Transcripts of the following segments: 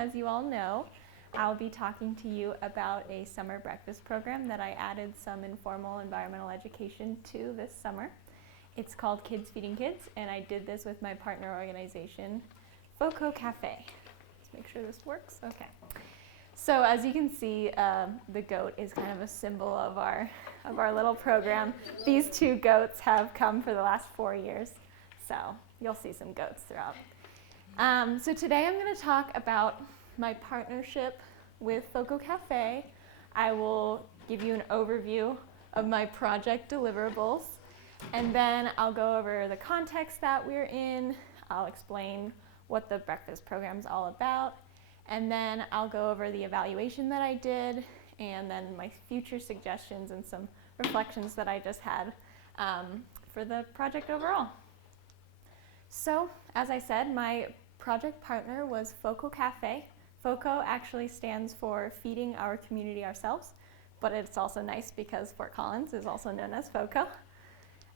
as you all know, I'll be talking to you about a summer breakfast program that I added some informal environmental education to this summer. It's called Kids Feeding Kids, and I did this with my partner organization, FoCo Cafe. Let's make sure this works. Okay. So as you can see, the goat is kind of a symbol of our little program. These two goats have come for the last 4 years, so you'll see some goats throughout. So today I'm going to talk about my partnership with FoCo Cafe. I will give you an overview of my project deliverables, and then I'll go over the context that we're in. I'll explain what the breakfast program's all about, and then I'll go over the evaluation that I did, and then my future suggestions and some reflections that I just had for the project overall. So, as I said, my project partner was FoCo Cafe. FoCo actually stands for Feeding Our Community Ourselves, but it's also nice because Fort Collins is also known as FoCo.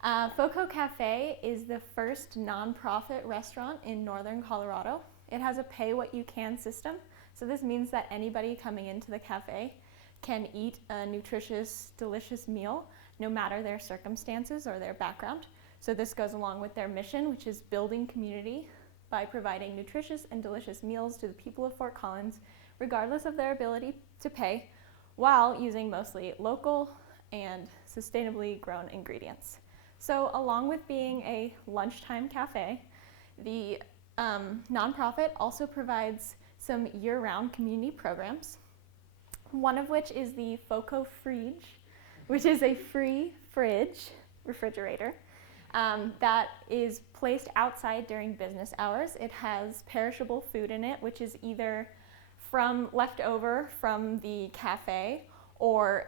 FoCo Cafe is the first nonprofit restaurant in northern Colorado. It has a pay what you can system, so this means that anybody coming into the cafe can eat a nutritious, delicious meal no matter their circumstances or their background. So this goes along with their mission, which is building community by providing nutritious and delicious meals to the people of Fort Collins, regardless of their ability to pay, while using mostly local and sustainably grown ingredients. So along with being a lunchtime cafe, the nonprofit also provides some year-round community programs, one of which is the FoCo Fridge, which is a free refrigerator that is placed outside during business hours. It has perishable food in it, which is either left over from the cafe or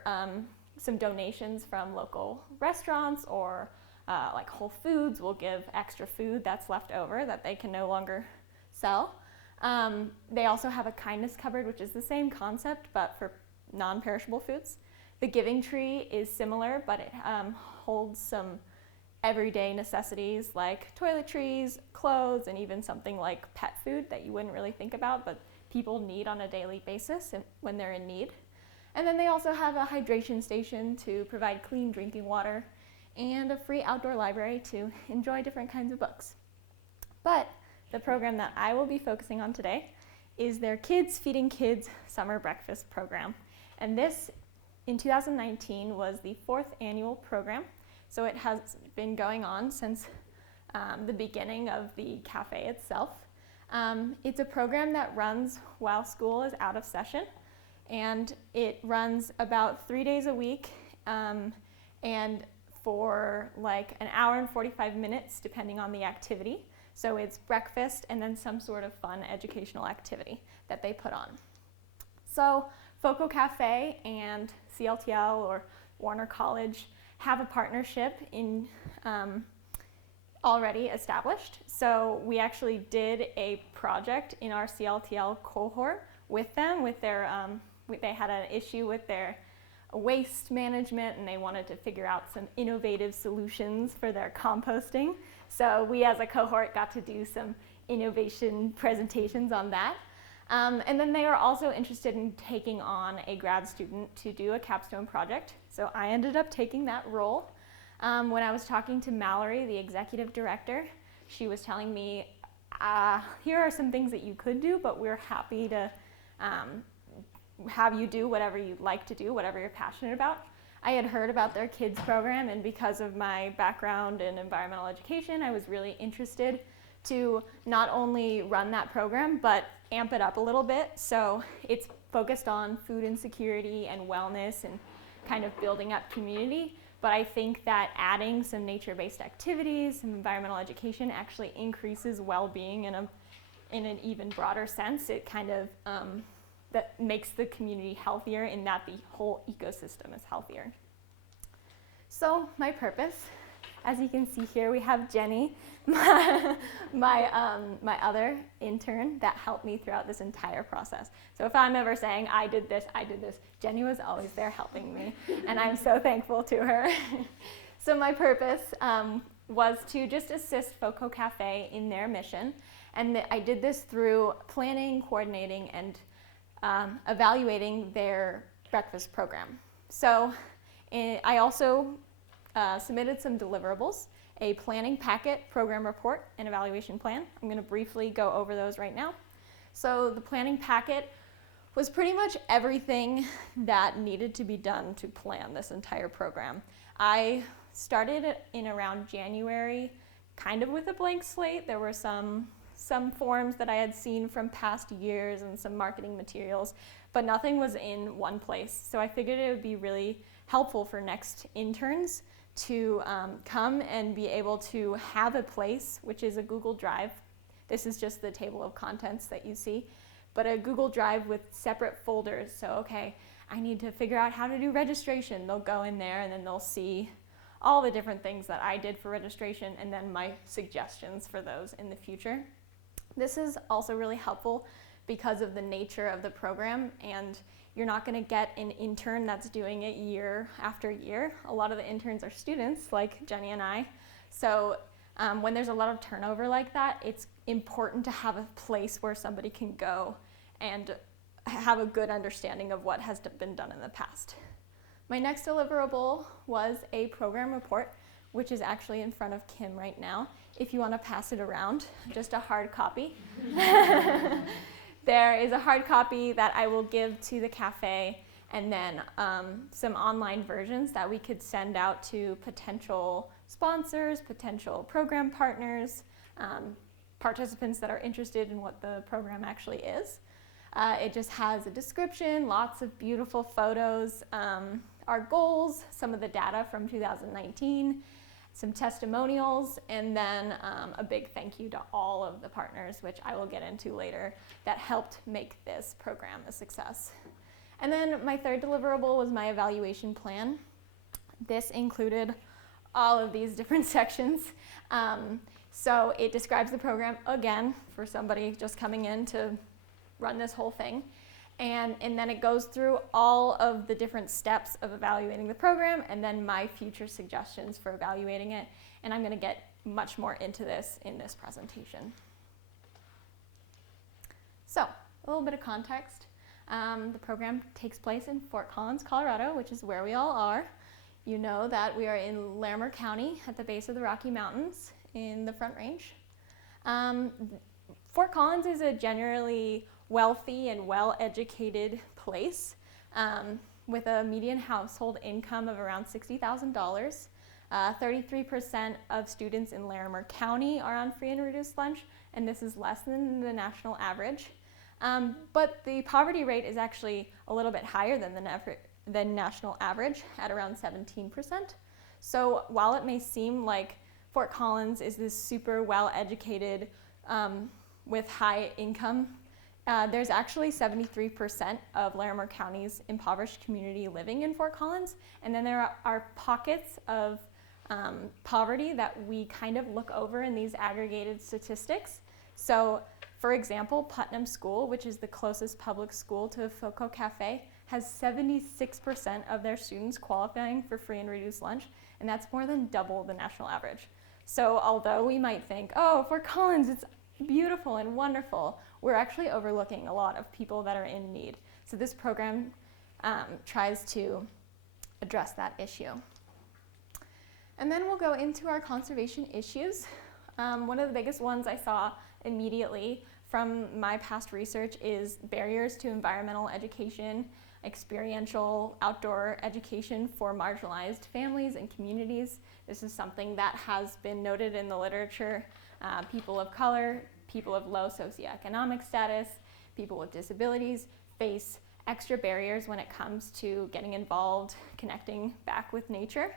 some donations from local restaurants, or like Whole Foods will give extra food that's left over that they can no longer sell. They also have a kindness cupboard, which is the same concept but for non-perishable foods. The Giving Tree is similar, but it holds some everyday necessities like toiletries, clothes, and even something like pet food that you wouldn't really think about but people need on a daily basis when they're in need. And then they also have a hydration station to provide clean drinking water and a free outdoor library to enjoy different kinds of books. But the program that I will be focusing on today is their Kids Feeding Kids summer breakfast program. And this, in 2019, was the 4th annual program. So it has been going on since the beginning of the cafe itself. It's a program that runs while school is out of session, and it runs about 3 days a week, and for like an hour and 45 minutes depending on the activity. So it's breakfast and then some sort of fun educational activity that they put on. So FoCo Cafe and CLTL, or Warner College, have a partnership already established. So we actually did a project in our CLTL cohort with them. They had an issue with their waste management, and they wanted to figure out some innovative solutions for their composting. So we as a cohort got to do some innovation presentations on that. And then they are also interested in taking on a grad student to do a capstone project. So I ended up taking that role. When I was talking to Mallory, the executive director, she was telling me, here are some things that you could do, but we're happy to have you do whatever you'd like to do, whatever you're passionate about. I had heard about their kids program, and because of my background in environmental education, I was really interested to not only run that program, but amp it up a little bit. So it's focused on food insecurity and wellness and kind of building up community. But I think that adding some nature-based activities, some environmental education actually increases well-being in an even broader sense. It kind of that makes the community healthier in that the whole ecosystem is healthier. So my purpose, as you can see here, we have Jenny, my other intern that helped me throughout this entire process. So if I'm ever saying I did this, Jenny was always there helping me, and I'm so thankful to her. So my purpose was to just assist FoCo Cafe in their mission And I did this through planning, coordinating, and evaluating their breakfast program. So I also submitted some deliverables, a planning packet, program report, and evaluation plan. I'm going to briefly go over those right now. So the planning packet was pretty much everything that needed to be done to plan this entire program. I started it in around January, kind of with a blank slate. There were some forms that I had seen from past years and some marketing materials, but nothing was in one place. So I figured it would be really helpful for next interns to come and be able to have a place, which is a Google Drive. This is just the table of contents that you see, but a Google Drive with separate folders. So, okay, I need to figure out how to do registration. They'll go in there and then they'll see all the different things that I did for registration and then my suggestions for those in the future. This is also really helpful because of the nature of the program, and you're not going to get an intern that's doing it year after year. A lot of the interns are students like Jenny and I. So when there's a lot of turnover like that, it's important to have a place where somebody can go and have a good understanding of what has been done in the past. My next deliverable was a program report, which is actually in front of Kim right now. If you want to pass it around, just a hard copy. There is a hard copy that I will give to the cafe, and then some online versions that we could send out to potential sponsors, potential program partners, participants that are interested in what the program actually is. It just has a description, lots of beautiful photos, our goals, some of the data from 2019, some testimonials, and then a big thank you to all of the partners, which I will get into later, that helped make this program a success. And then my third deliverable was my evaluation plan. This included all of these different sections. So it describes the program again for somebody just coming in to run this whole thing. And then it goes through all of the different steps of evaluating the program and then my future suggestions for evaluating it. And I'm going to get much more into this in this presentation. So, a little bit of context. The program takes place in Fort Collins, Colorado, which is where we all are. You know that we are in Larimer County at the base of the Rocky Mountains in the Front Range. Fort Collins is a generally wealthy and well-educated place with a median household income of around $60,000. 33% of students in Larimer County are on free and reduced lunch, and this is less than the national average. But the poverty rate is actually a little bit higher than national average at around 17%. So while it may seem like Fort Collins is this super well-educated with high income, there's actually 73% of Larimer County's impoverished community living in Fort Collins, and then there are pockets of poverty that we kind of look over in these aggregated statistics. So, for example, Putnam School, which is the closest public school to FoCo Cafe, has 76% of their students qualifying for free and reduced lunch, and that's more than double the national average. So although we might think, oh, Fort Collins, it's beautiful and wonderful, we're actually overlooking a lot of people that are in need. So this program tries to address that issue. And then we'll go into our conservation issues. One of the biggest ones I saw immediately from my past research is barriers to environmental education, experiential outdoor education for marginalized families and communities. This is something that has been noted in the literature. People of color, people of low socioeconomic status, people with disabilities face extra barriers when it comes to getting involved, connecting back with nature.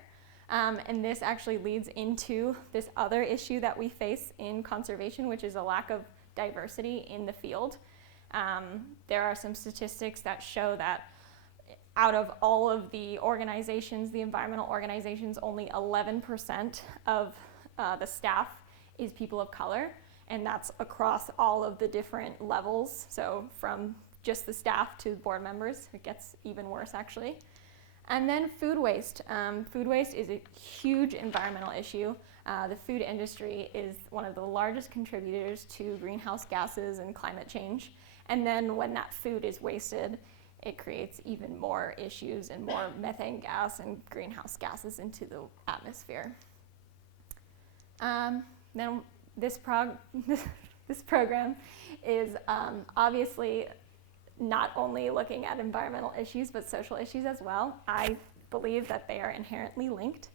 And this actually leads into this other issue that we face in conservation, which is a lack of diversity in the field. There are some statistics that show that out of all of the organizations, the environmental organizations, only 11% of the staff is people of color, and that's across all of the different levels. So from just the staff to board members, it gets even worse actually. And then food waste. Food waste is a huge environmental issue. The food industry is one of the largest contributors to greenhouse gases and climate change. And then when that food is wasted, it creates even more issues and more methane gas and greenhouse gases into the atmosphere. Then this program is obviously not only looking at environmental issues, but social issues as well. I believe that they are inherently linked.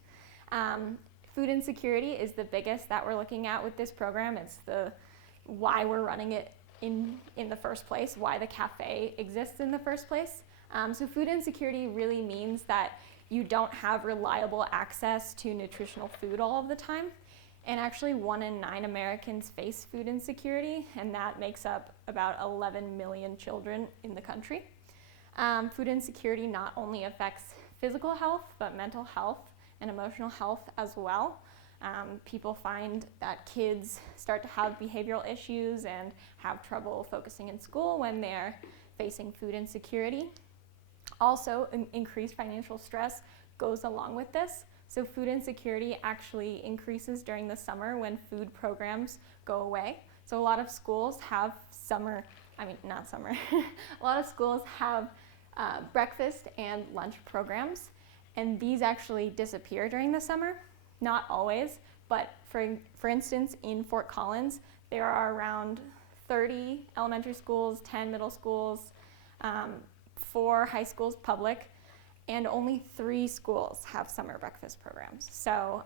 Food insecurity is the biggest that we're looking at with this program. It's why we're running it in the first place, why the cafe exists in the first place. So food insecurity really means that you don't have reliable access to nutritional food all of the time. And actually 1 in 9 Americans face food insecurity, and that makes up about 11 million children in the country. Food insecurity not only affects physical health, but mental health and emotional health as well. People find that kids start to have behavioral issues and have trouble focusing in school when they're facing food insecurity. Also, increased financial stress goes along with this. So food insecurity actually increases during the summer when food programs go away. So a lot of schools have a lot of schools have breakfast and lunch programs, and these actually disappear during the summer. Not always, but for instance, in Fort Collins, there are around 30 elementary schools, 10 middle schools, 4 high schools public, and only 3 schools have summer breakfast programs. So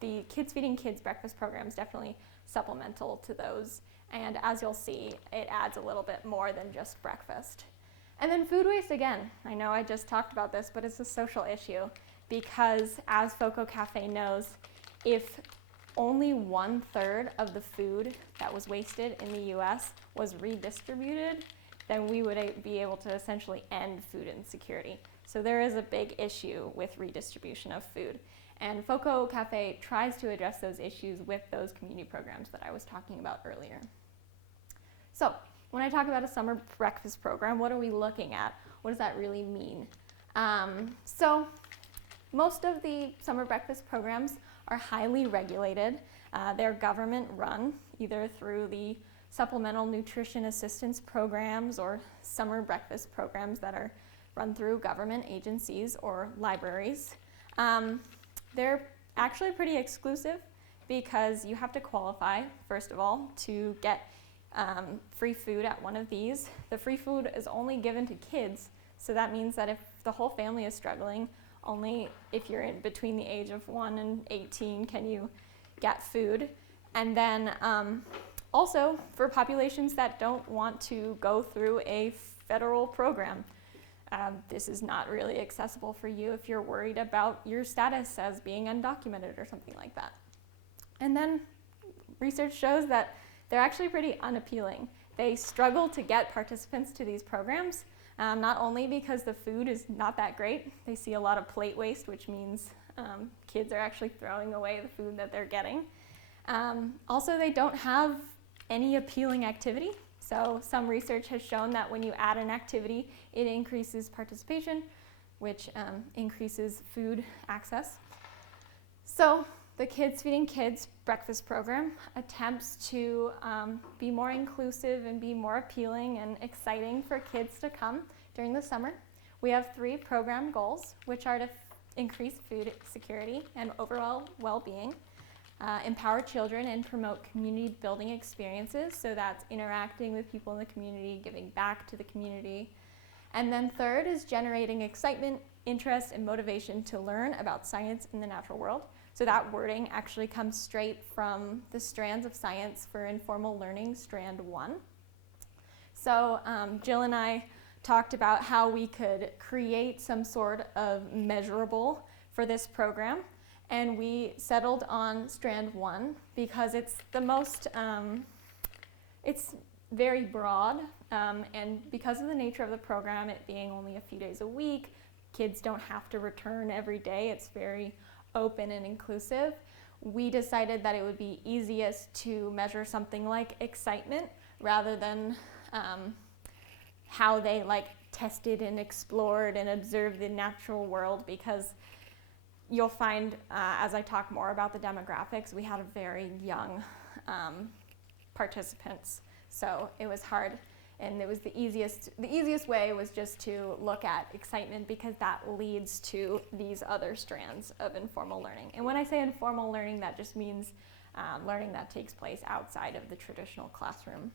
the Kids Feeding Kids breakfast program is definitely supplemental to those. And as you'll see, it adds a little bit more than just breakfast. And then food waste again. I know I just talked about this, but it's a social issue because as FoCo Cafe knows, if only 1/3 of the food that was wasted in the US was redistributed, then we would be able to essentially end food insecurity. So there is a big issue with redistribution of food. And FoCo Cafe tries to address those issues with those community programs that I was talking about earlier. So when I talk about a summer breakfast program, what are we looking at? What does that really mean? So most of the summer breakfast programs are highly regulated. They're government run, either through the supplemental nutrition assistance programs or summer breakfast programs that are run through government agencies or libraries. They're actually pretty exclusive because you have to qualify, first of all, to get free food at one of these. The free food is only given to kids, so that means that if the whole family is struggling, only if you're in between the age of 1 and 18 can you get food. And then also for populations that don't want to go through a federal program. This is not really accessible for you if you're worried about your status as being undocumented or something like that. And then research shows that they're actually pretty unappealing. They struggle to get participants to these programs, not only because the food is not that great. They see a lot of plate waste, which means kids are actually throwing away the food that they're getting. Also, they don't have any appealing activity. So some research has shown that when you add an activity, it increases participation, which increases food access. So the Kids Feeding Kids breakfast program attempts to be more inclusive and be more appealing and exciting for kids to come during the summer. We have 3 program goals, which are to increase food security and overall well-being, empower children and promote community building experiences, so that's interacting with people in the community, giving back to the community. And then third is generating excitement, interest, and motivation to learn about science in the natural world. So that wording actually comes straight from the strands of science for informal learning, strand 1. So Jill and I talked about how we could create some sort of measurable for this program. And we settled on strand 1 because it's the most, it's very broad, and because of the nature of the program, it being only a few days a week, kids don't have to return every day, it's very open and inclusive. We decided that it would be easiest to measure something like excitement rather than how they tested and explored and observed the natural world, because you'll find as I talk more about the demographics, we had a very young participants. So it was hard, and it was the easiest way was just to look at excitement, because that leads to these other strands of informal learning. And when I say informal learning, that just means learning that takes place outside of the traditional classroom.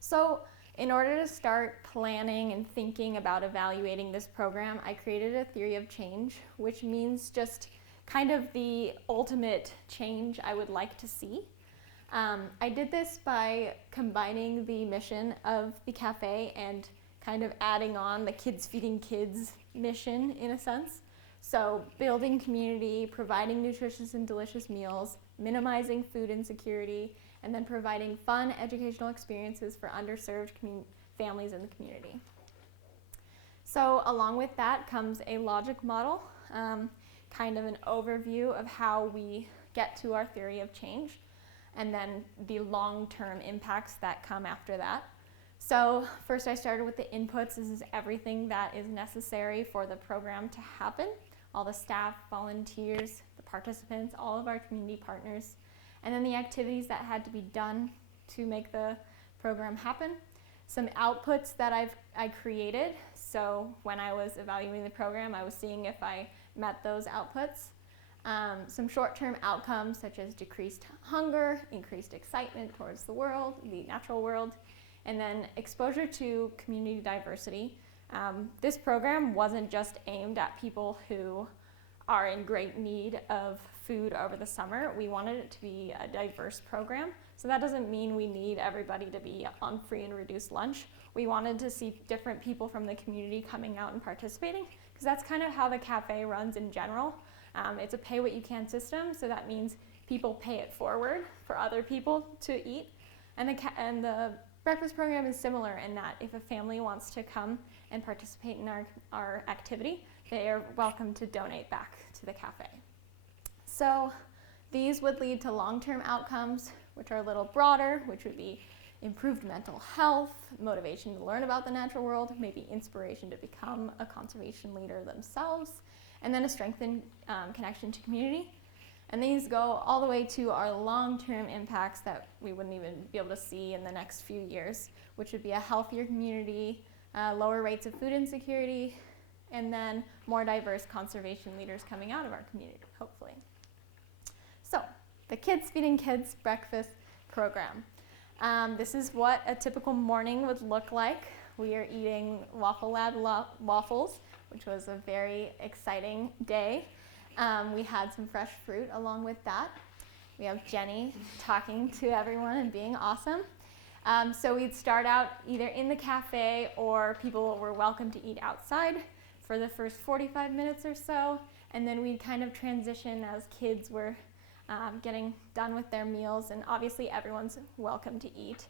So in order to start planning and thinking about evaluating this program, I created a theory of change, which means just kind of the ultimate change I would like to see. I did this by combining the mission of the cafe and kind of adding on the Kids Feeding Kids mission in a sense. So building community, providing nutritious and delicious meals, minimizing food insecurity, and then providing fun educational experiences for underserved families in the community. So along with that comes a logic model, kind of an overview of how we get to our theory of change, and then the long-term impacts that come after that. So first I started with the inputs. This is everything that is necessary for the program to happen. All the staff, volunteers, the participants, all of our community partners, and then the activities that had to be done to make the program happen. Some outputs that I created. So when I was evaluating the program, I was seeing if I met those outputs. Some short-term outcomes such as decreased hunger, increased excitement towards the world, the natural world, and then exposure to community diversity. This program wasn't just aimed at people who are in great need of food over the summer. We wanted it to be a diverse program. So that doesn't mean we need everybody to be on free and reduced lunch. We wanted to see different people from the community coming out and participating, because that's kind of how the cafe runs in general. It's a pay what you can system, so that means people pay it forward for other people to eat. And the breakfast program is similar in that if a family wants to come and participate in our activity, they are welcome to donate back to the cafe. So these would lead to long-term outcomes, which are a little broader, which would be improved mental health, motivation to learn about the natural world, maybe inspiration to become a conservation leader themselves, and then a strengthened connection to community. And these go all the way to our long-term impacts that we wouldn't even be able to see in the next few years, which would be a healthier community, lower rates of food insecurity, and then more diverse conservation leaders coming out of our community, hopefully. So, the Kids Feeding Kids breakfast program. This is what a typical morning would look like. We are eating Waffle Lab waffles, which was a very exciting day. We had some fresh fruit along with that. We have Jenny talking to everyone and being awesome. So we'd start out either in the cafe, or people were welcome to eat outside for the first 45 minutes or so, and then we'd kind of transition as kids were getting done with their meals, and obviously everyone's welcome to eat.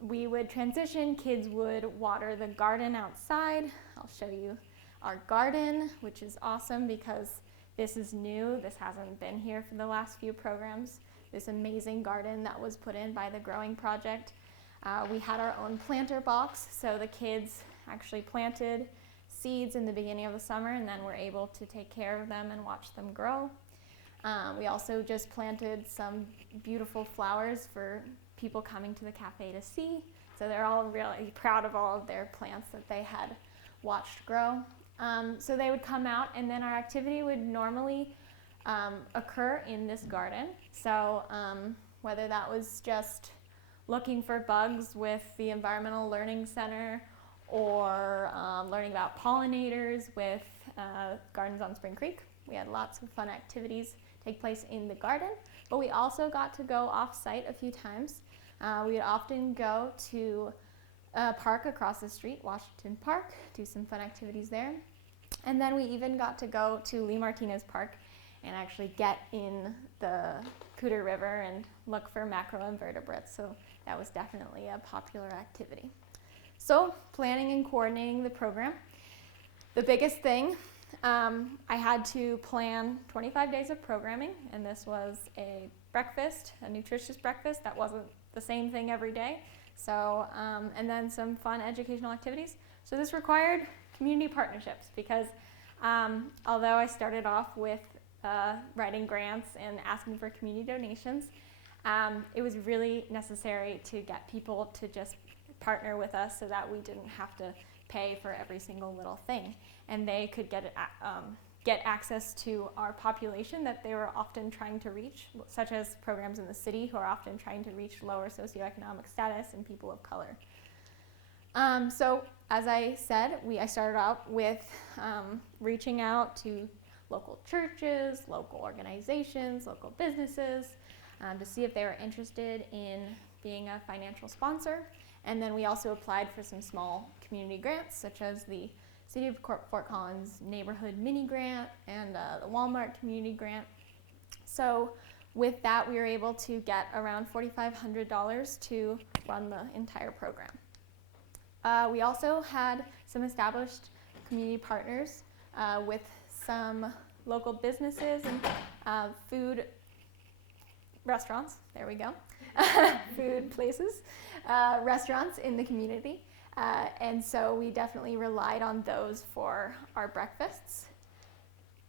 We would transition, kids would water the garden outside. I'll show you our garden, which is awesome because this is new. This hasn't been here for the last few programs. This amazing garden that was put in by the Growing Project. We had our own planter box, so the kids actually planted seeds in the beginning of the summer, and then were able to take care of them and watch them grow. We also just planted some beautiful flowers for people coming to the cafe to see. So they're all really proud of all of their plants that they had watched grow. So they would come out, and then our activity would normally occur in this garden. So whether that was just looking for bugs with the Environmental Learning Center, or learning about pollinators with Gardens on Spring Creek. We had lots of fun activities take place in the garden, but we also got to go off-site a few times. We would often go to a park across the street, Washington Park, do some fun activities there. And then we even got to go to Lee Martinez Park and actually get in the Cooter River and look for macroinvertebrates. So that was definitely a popular activity. So planning and coordinating the program. The biggest thing, I had to plan 25 days of programming, and this was a breakfast, a nutritious breakfast that wasn't the same thing every day. So, and then some fun educational activities. So this required community partnerships, because Although I started off with writing grants and asking for community donations, it was really necessary to get people to just partner with us so that we didn't have to pay for every single little thing, and they could get access to our population that they were often trying to reach, such as programs in the city who are often trying to reach lower socioeconomic status and people of color. So as I said, I started out with reaching out to local churches, local organizations, local businesses to see if they were interested in being a financial sponsor. And then we also applied for some small community grants, such as the City of Fort Collins Neighborhood Mini Grant and the Walmart Community Grant. So with that, we were able to get around $4,500 to run the entire program. We also had some established community partners with some local businesses and food restaurants, there we go, food places, restaurants in the community. And so we definitely relied on those for our breakfasts.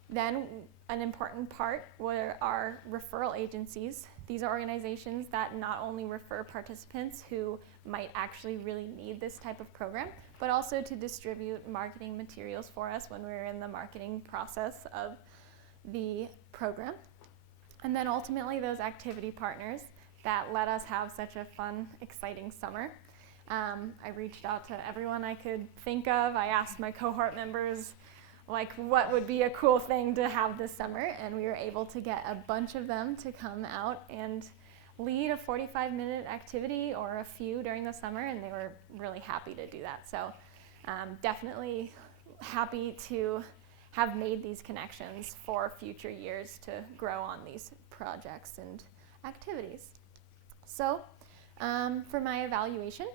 Then an important part were our referral agencies. These are organizations that not only refer participants who might actually really need this type of program, but also to distribute marketing materials for us when we're in the marketing process of the program. And then ultimately those activity partners that let us have such a fun, exciting summer. I reached out to everyone I could think of. I asked my cohort members like what would be a cool thing to have this summer, and we were able to get a bunch of them to come out and lead a 45-minute activity or a few during the summer, and they were really happy to do that. So definitely happy to have made these connections for future years to grow on these projects and activities. So for my evaluation,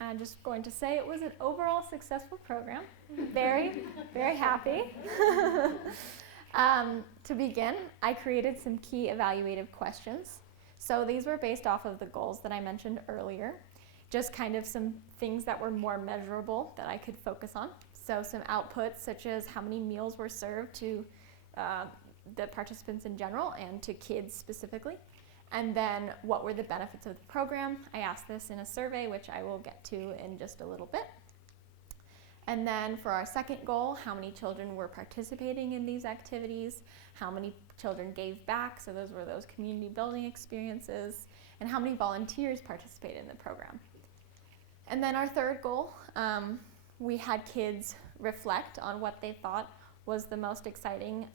I'm just going to say it was an overall successful program. Very, very happy. To begin, I created some key evaluative questions. So these were based off of the goals that I mentioned earlier, just kind of some things that were more measurable that I could focus on. So some outputs such as how many meals were served to the participants in general and to kids specifically. And then what were the benefits of the program? I asked this in a survey, which I will get to in just a little bit. And then for our second goal, how many children were participating in these activities, how many children gave back, so those were those community building experiences, and how many volunteers participated in the program. And then our third goal, we had kids reflect on what they thought was the most exciting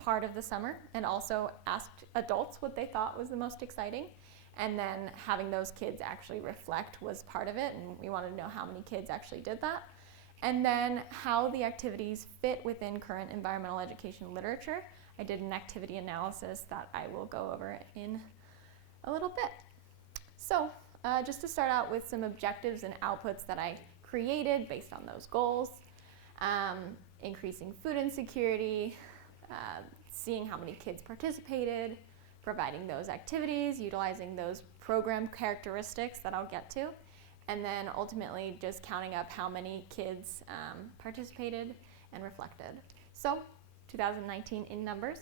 part of the summer, and also asked adults what they thought was the most exciting. And then having those kids actually reflect was part of it, and we wanted to know how many kids actually did that. And then how the activities fit within current environmental education literature. I did an activity analysis that I will go over in a little bit. So just to start out with some objectives and outputs that I created based on those goals. Increasing food insecurity, seeing how many kids participated, providing those activities, utilizing those program characteristics that I'll get to, and then ultimately just counting up how many kids participated and reflected. So 2019 in numbers,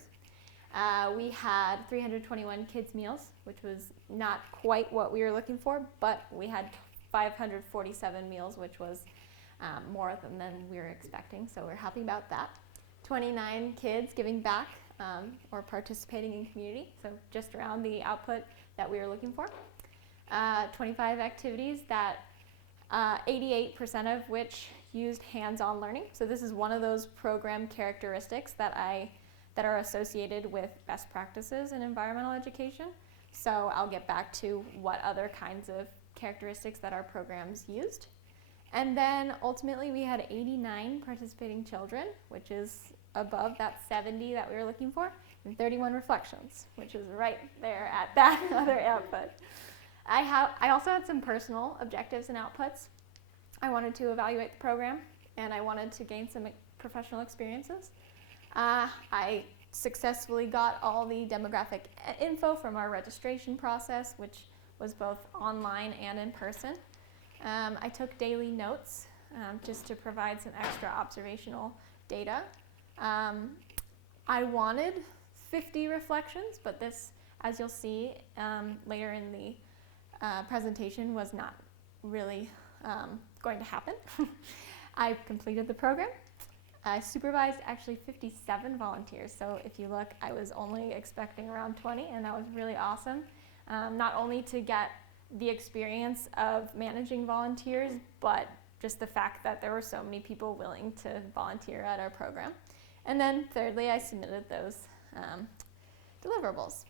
we had 321 kids meals, which was not quite what we were looking for, but we had 547 meals, which was more than we were expecting, so we're happy about that. 29 kids giving back or participating in community, so just around the output that we were looking for. 25 activities that 88% of which used hands-on learning. So this is one of those program characteristics that are associated with best practices in environmental education. So I'll get back to what other kinds of characteristics that our programs used. And then ultimately we had 89 participating children, which is above that 70 that we were looking for, and 31 reflections, which is right there at that other output. I also had some personal objectives and outputs. I wanted to evaluate the program, and I wanted to gain some professional experiences. I successfully got all the demographic info from our registration process, which was both online and in person. I took daily notes just to provide some extra observational data. I wanted 50 reflections, but this, as you'll see later in the presentation, was not really going to happen. I completed the program. I supervised actually 57 volunteers, so if you look, I was only expecting around 20, and that was really awesome. Not only to get the experience of managing volunteers, but just the fact that there were so many people willing to volunteer at our program. And then thirdly, I submitted those deliverables.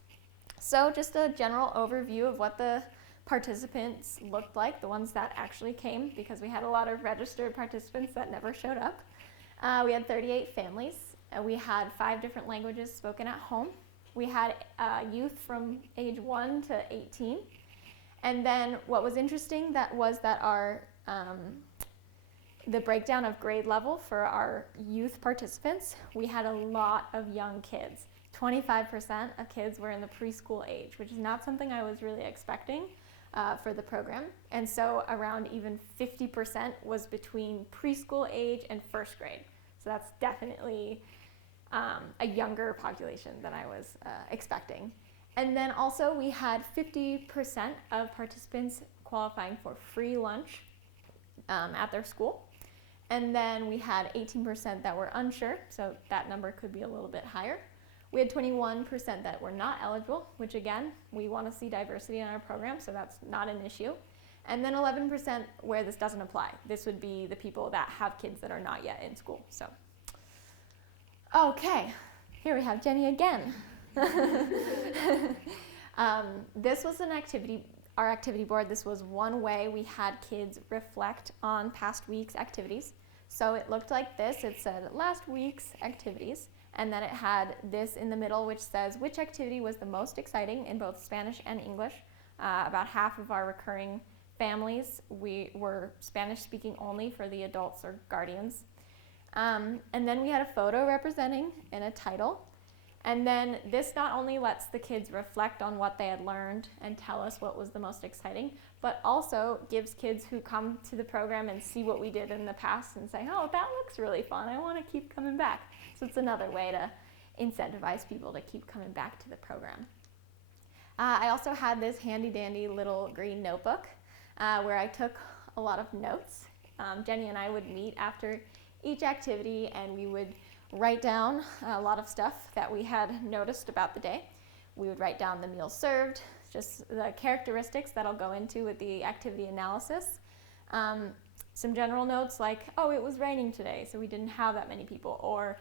So just a general overview of what the participants looked like, the ones that actually came, because we had a lot of registered participants that never showed up. We had 38 families. We had 5 different languages spoken at home. We had youth from age 1 to 18. And then what was interesting was that our the breakdown of grade level for our youth participants, we had a lot of young kids. 25% of kids were in the preschool age, which is not something I was really expecting for the program. And so around even 50% was between preschool age and first grade. So that's definitely a younger population than I was expecting. And then also we had 50% of participants qualifying for free lunch at their school. And then we had 18% that were unsure, so that number could be a little bit higher. We had 21% that were not eligible, which again, we want to see diversity in our program, so that's not an issue. And then 11% where this doesn't apply. This would be the people that have kids that are not yet in school. So, okay, here we have Jenny again. This was an activity, our activity board. This was one way we had kids reflect on past week's activities. So it looked like this. It said last week's activities. And then it had this in the middle, which says which activity was the most exciting in both Spanish and English. About half of our recurring families, we were Spanish speaking only for the adults or guardians. And then we had a photo representing and a title. And then this not only lets the kids reflect on what they had learned and tell us what was the most exciting, but also gives kids who come to the program and see what we did in the past and say, oh, that looks really fun, I want to keep coming back. So it's another way to incentivize people to keep coming back to the program. I also had this handy dandy little green notebook where I took a lot of notes. Jenny and I would meet after each activity and we would write down a lot of stuff that we had noticed about the day. We would write down the meals served, just the characteristics that I'll go into with the activity analysis. Some general notes like, oh, it was raining today, so we didn't have that many people, or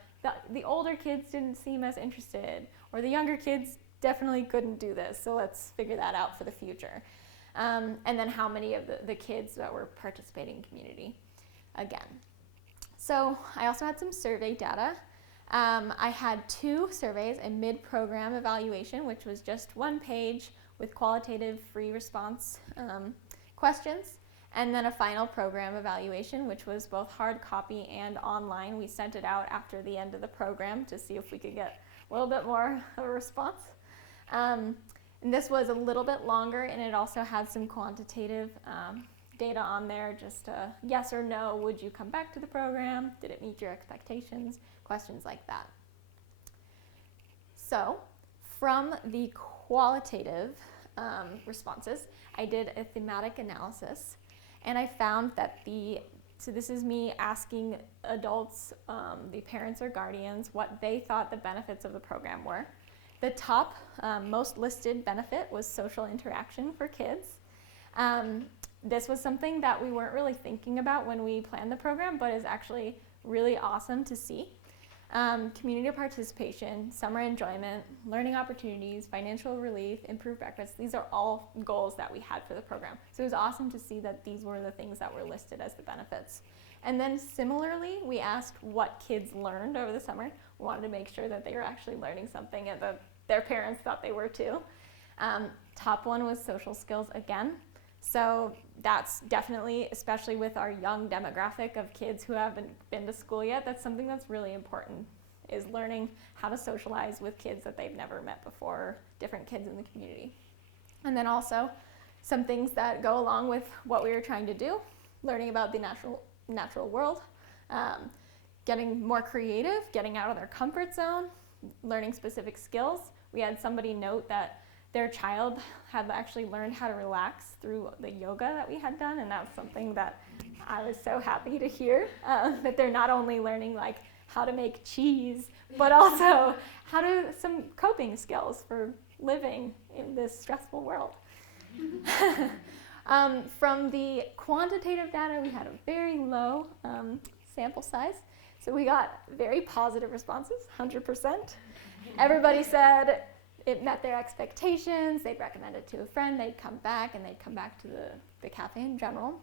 the older kids didn't seem as interested, or the younger kids definitely couldn't do this, so let's figure that out for the future. And then how many of the kids that were participating in community again. So I also had some survey data. I had 2 surveys, a mid-program evaluation, which was just 1 page with qualitative free response questions, and then a final program evaluation, which was both hard copy and online. We sent it out after the end of the program to see if we could get a little bit more of a response. And this was a little bit longer, and it also had some quantitative data on there, just yes or no, would you come back to the program? Did it meet your expectations? Questions like that. So from the qualitative responses, I did a thematic analysis, and I found that so this is me asking adults, the parents or guardians, what they thought the benefits of the program were. The top most listed benefit was social interaction for kids. This was something that we weren't really thinking about when we planned the program, but is actually really awesome to see. Community participation, summer enjoyment, learning opportunities, financial relief, improved breakfast. These are all goals that we had for the program. So it was awesome to see that these were the things that were listed as the benefits. And then similarly, we asked what kids learned over the summer. We wanted to make sure that they were actually learning something and that their parents thought they were too. Top one was social skills again. So that's definitely, especially with our young demographic of kids who haven't been to school yet, that's something that's really important, is learning how to socialize with kids that they've never met before, different kids in the community. And then also some things that go along with what we were trying to do, learning about the natural world, getting more creative, getting out of their comfort zone, learning specific skills. We had somebody note that their child had actually learned how to relax through the yoga that we had done, and that's something that I was so happy to hear, that they're not only learning like how to make cheese, but also some coping skills for living in this stressful world. From the quantitative data, we had a very low sample size, so we got very positive responses, 100%. Everybody said it met their expectations, they'd recommend it to a friend, they'd come back, and they'd come back to the cafe in general.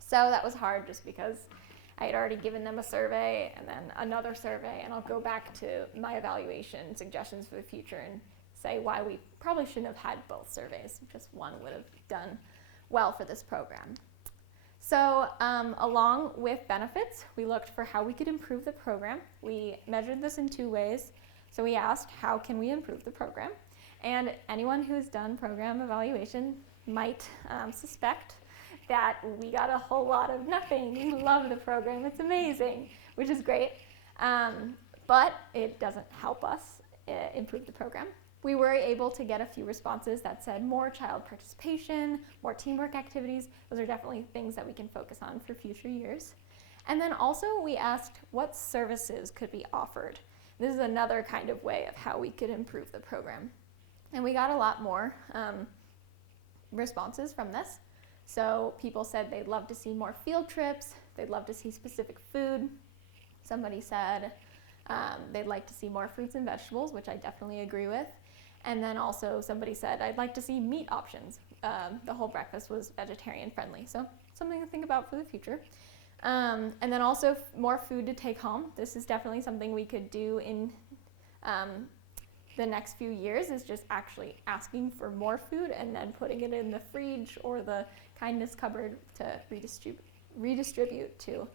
So that was hard just because I had already given them a survey and then another survey, and I'll go back to my evaluation suggestions for the future and say why we probably shouldn't have had both surveys. Just one would have done well for this program. So along with benefits, we looked for how we could improve the program. We measured this in 2 ways. So we asked, how can we improve the program? And anyone who's done program evaluation might suspect that we got a whole lot of nothing. We love the program, it's amazing, which is great. But it doesn't help us improve the program. We were able to get a few responses that said more child participation, more teamwork activities. Those are definitely things that we can focus on for future years. And then also we asked what services could be offered. This is another kind of way of how we could improve the program. And we got a lot more responses from this. So people said they'd love to see more field trips, they'd love to see specific food. Somebody said they'd like to see more fruits and vegetables, which I definitely agree with. And then also somebody said, I'd like to see meat options. The whole breakfast was vegetarian friendly, so something to think about for the future. And then also more food to take home. This is definitely something we could do in the next few years, is just actually asking for more food and then putting it in the fridge or the kindness cupboard to redistribute to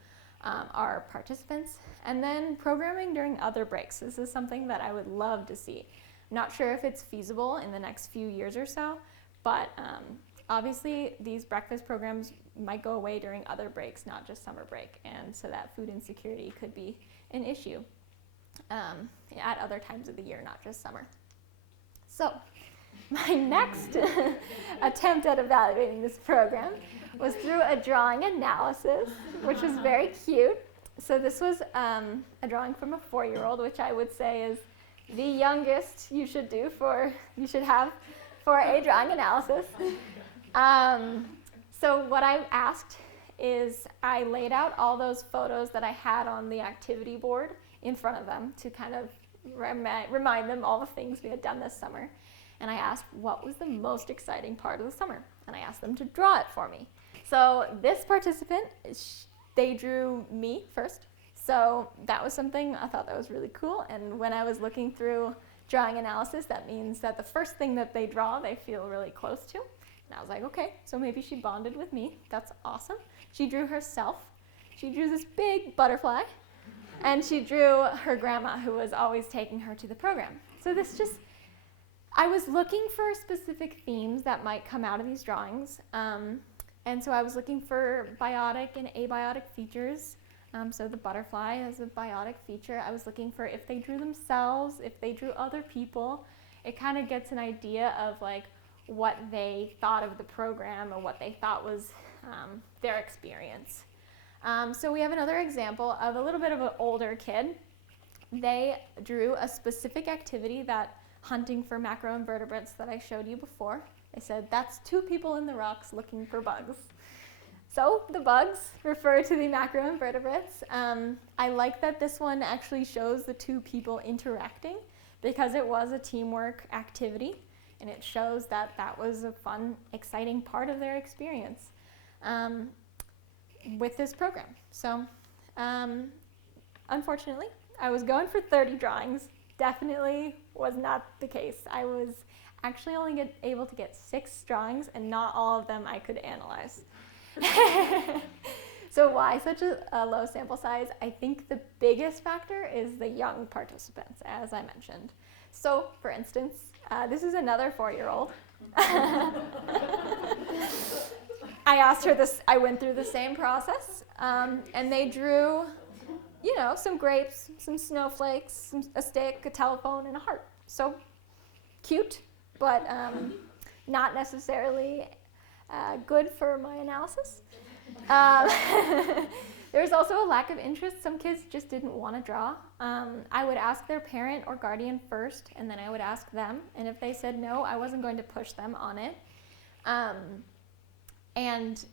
our participants. And then programming during other breaks. This is something that I would love to see. I'm not sure if it's feasible in the next few years or so, but obviously these breakfast programs might go away during other breaks, not just summer break, and so that food insecurity could be an issue at other times of the year, not just summer. So my next attempt at evaluating this program was through a drawing analysis, which was very cute. So this was a drawing from a 4-year-old, which I would say is the youngest you should have for a drawing analysis. So what I asked is I laid out all those photos that I had on the activity board in front of them to kind of remind them all the things we had done this summer. And I asked what was the most exciting part of the summer, and I asked them to draw it for me. So this participant, they drew me first. So that was something I thought that was really cool. And when I was looking through drawing analysis, that means that the first thing that they draw, they feel really close to. And I was like, okay, so maybe she bonded with me. That's awesome. She drew herself. She drew this big butterfly. And she drew her grandma, who was always taking her to the program. So I was looking for specific themes that might come out of these drawings. And so I was looking for biotic and abiotic features. So the butterfly is a biotic feature. I was looking for if they drew themselves, if they drew other people. It kind of gets an idea of like what they thought of the program or what they thought was their experience. So we have another example of a little bit of an older kid. They drew a specific activity, that hunting for macroinvertebrates that I showed you before. They said, that's 2 people in the rocks looking for bugs. So the bugs refer to the macroinvertebrates. I like that this one actually shows the 2 people interacting because it was a teamwork activity, and it shows that that was a fun, exciting part of their experience with this program. So unfortunately, I was going for 30 drawings. Definitely was not the case. I was actually only able to get 6 drawings, and not all of them I could analyze. So why such a low sample size? I think the biggest factor is the young participants, as I mentioned. So for instance, this is another 4-year-old. I asked her this, I went through the same process, and they drew you know, some grapes, some snowflakes, a stick, a telephone, and a heart. So cute, but not necessarily good for my analysis. There's also a lack of interest. Some kids just didn't want to draw. I would ask their parent or guardian first, and then I would ask them. And if they said no, I wasn't going to push them on it. And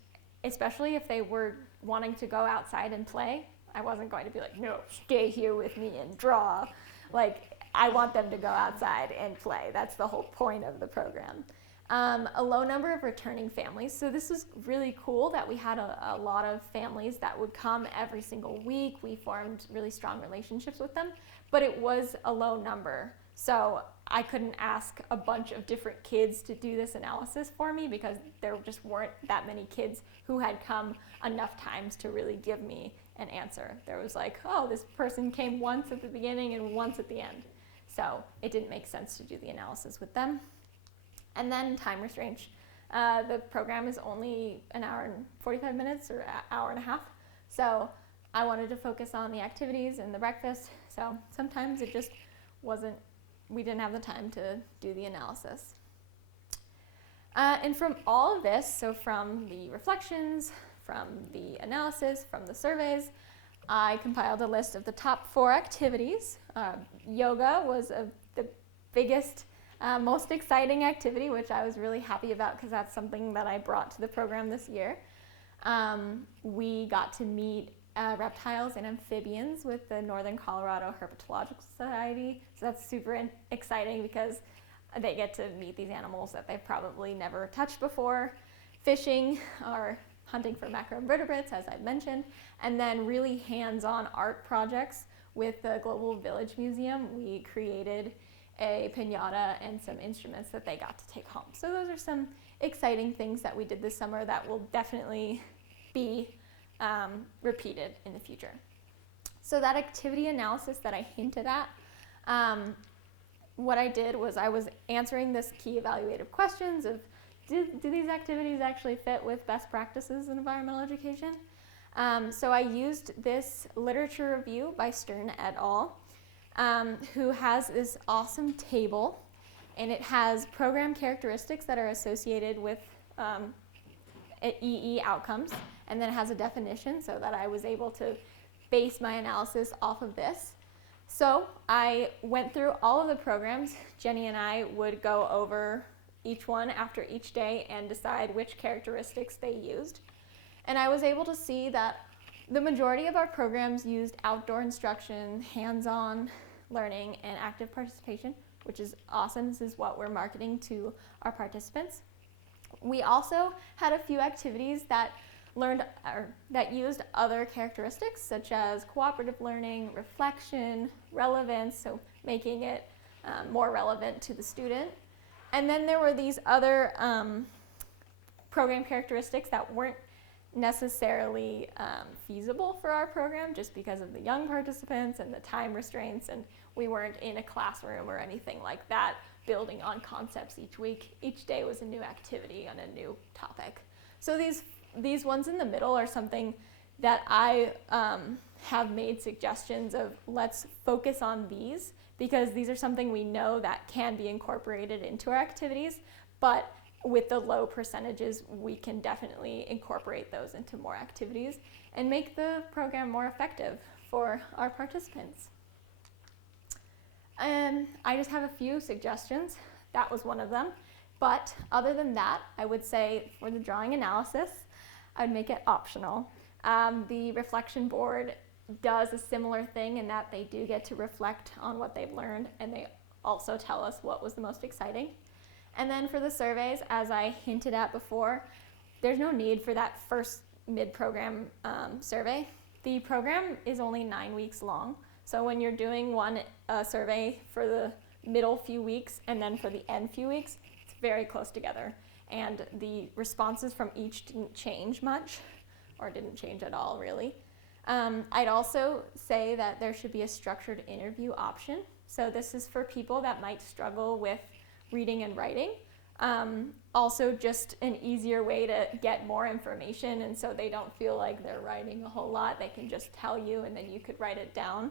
especially if they were wanting to go outside and play, I wasn't going to be like, no, stay here with me and draw. Like, I want them to go outside and play. That's the whole point of the program. A low number of returning families. So this is really cool that we had a lot of families that would come every single week. We formed really strong relationships with them, but it was a low number. So I couldn't ask a bunch of different kids to do this analysis for me because there just weren't that many kids who had come enough times to really give me an answer. There was like, oh, this person came once at the beginning and once at the end. So it didn't make sense to do the analysis with them. And then time restraint. The program is only an hour and 45 minutes or an hour and a half. So I wanted to focus on the activities and the breakfast. So sometimes it just wasn't, we didn't have the time to do the analysis. And from all of this, so from the reflections, from the analysis, from the surveys, I compiled a list of the top 4 activities. Yoga was the biggest, most exciting activity, which I was really happy about because that's something that I brought to the program this year. We got to meet reptiles and amphibians with the Northern Colorado Herpetological Society. So that's super exciting because they get to meet these animals that they've probably never touched before. Fishing or hunting for macroinvertebrates, as I mentioned, and then really hands-on art projects with the Global Village Museum. We created a piñata and some instruments that they got to take home. So those are some exciting things that we did this summer that will definitely be repeated in the future. So that activity analysis that I hinted at, what I did was I was answering this key evaluative questions of do these activities actually fit with best practices in environmental education? So I used this literature review by Stern et al., who has this awesome table, and it has program characteristics that are associated with EE outcomes, and then it has a definition so that I was able to base my analysis off of this. So I went through all of the programs. Jenny and I would go over each one after each day and decide which characteristics they used. And I was able to see that the majority of our programs used outdoor instruction, hands-on learning, and active participation, which is awesome. This is what we're marketing to our participants. We also had a few activities that used other characteristics such as cooperative learning, reflection, relevance, so making it more relevant to the student. And then there were these other program characteristics that weren't necessarily feasible for our program just because of the young participants and the time restraints, and we weren't in a classroom or anything like that building on concepts each week. Each day was a new activity on a new topic. So these ones in the middle are something that I have made suggestions of, let's focus on these because these are something we know that can be incorporated into our activities, but with the low percentages, we can definitely incorporate those into more activities and make the program more effective for our participants. And I just have a few suggestions. That was one of them. But other than that, I would say for the drawing analysis, I would make it optional. The reflection board does a similar thing in that they do get to reflect on what they've learned, and they also tell us what was the most exciting. And then for the surveys, as I hinted at before, there's no need for that first mid-program survey. The program is only 9 weeks long, so when you're doing one survey for the middle few weeks and then for the end few weeks, it's very close together. And the responses from each didn't change much, or didn't change at all, really. I'd also say that there should be a structured interview option. So this is for people that might struggle with reading and writing. Also just an easier way to get more information, and so they don't feel like they're writing a whole lot. They can just tell you and then you could write it down.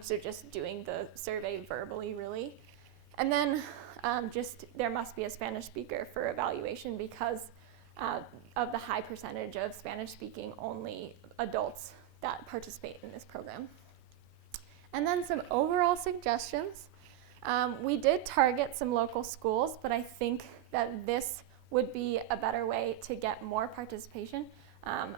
So just doing the survey verbally, really. And then just there must be a Spanish speaker for evaluation because of the high percentage of Spanish speaking only adults that participate in this program. And then some overall suggestions. We did target some local schools, but I think that this would be a better way to get more participation.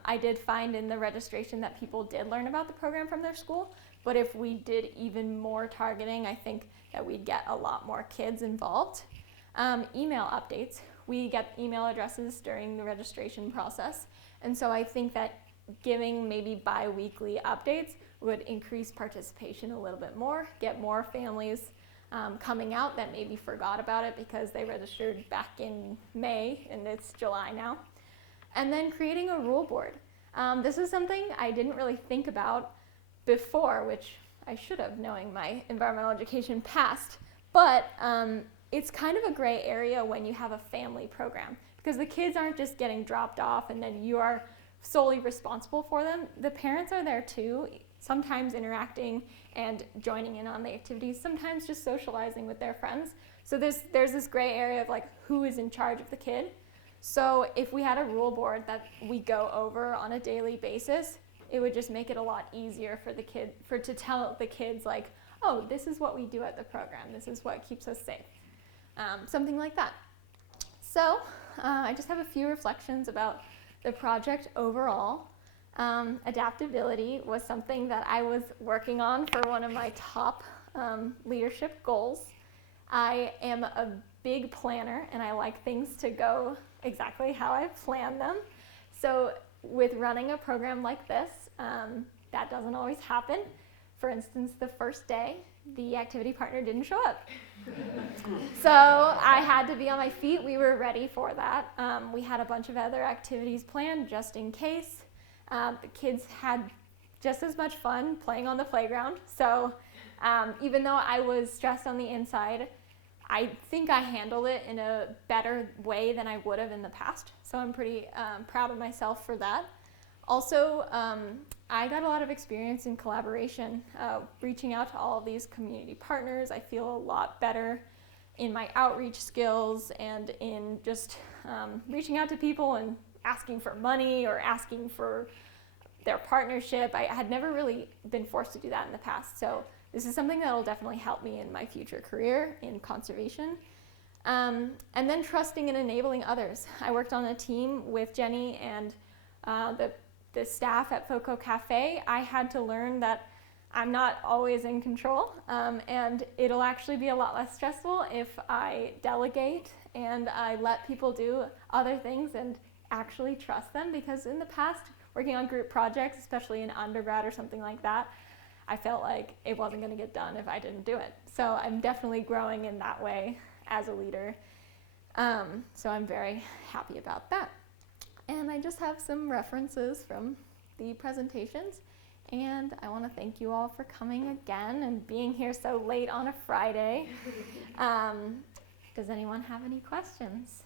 I did find in the registration that people did learn about the program from their school, but if we did even more targeting, I think that we'd get a lot more kids involved. Email updates. We get email addresses during the registration process, and so I think that giving maybe bi-weekly updates would increase participation a little bit more, get more families coming out that maybe forgot about it because they registered back in May and it's July now. And then creating a rule board. This is something I didn't really think about before, which I should have, knowing my environmental education past, but it's kind of a gray area when you have a family program because the kids aren't just getting dropped off and then you are solely responsible for them. The parents are there too, sometimes interacting and joining in on the activities, sometimes just socializing with their friends. So there's this gray area of like who is in charge of the kid. So if we had a rule board that we go over on a daily basis, it would just make it a lot easier for the kid to tell the kids like, oh, this is what we do at the program. This is what keeps us safe. Something like that. So I just have a few reflections about the project overall. Adaptability was something that I was working on for one of my top leadership goals. I am a big planner and I like things to go exactly how I plan them. So with running a program like this, that doesn't always happen. For instance, the first day, the activity partner didn't show up. So I had to be on my feet. We were ready for that. We had a bunch of other activities planned just in case. The kids had just as much fun playing on the playground. So even though I was stressed on the inside, I think I handled it in a better way than I would have in the past. So I'm pretty proud of myself for that. Also, I got a lot of experience in collaboration, reaching out to all of these community partners. I feel a lot better in my outreach skills and in just reaching out to people and asking for money or asking for their partnership. I had never really been forced to do that in the past. So this is something that will definitely help me in my future career in conservation. And then trusting and enabling others. I worked on a team with Jenny and the staff at FoCo Cafe. I had to learn that I'm not always in control, and it'll actually be a lot less stressful if I delegate and I let people do other things and actually trust them, because in the past, working on group projects, especially in undergrad or something like that, I felt like it wasn't going to get done if I didn't do it. So I'm definitely growing in that way as a leader. So I'm very happy about that. And I just have some references from the presentations. And I want to thank you all for coming again and being here so late on a Friday. Does anyone have any questions?